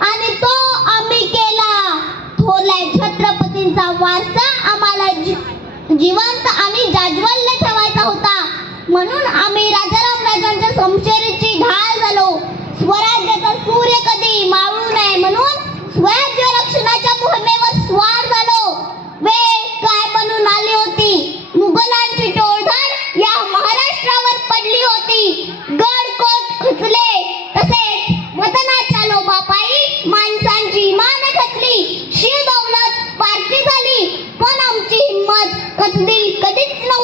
आणि तो आम्ही केला. थोरल्या छत्रपतींचा वारसा आम्हाला जिवंत आणि जाज्वल्य ठेवायचा होता. म्हणून आम्ही राजाराम राजांच्या समशेरीची ढाल झालो. स्वराज्याचा सूर्य कधी मावळू नये म्हणून स्वयं ಕಸದಿಲ್ ಕದಿತ್ ನಾವು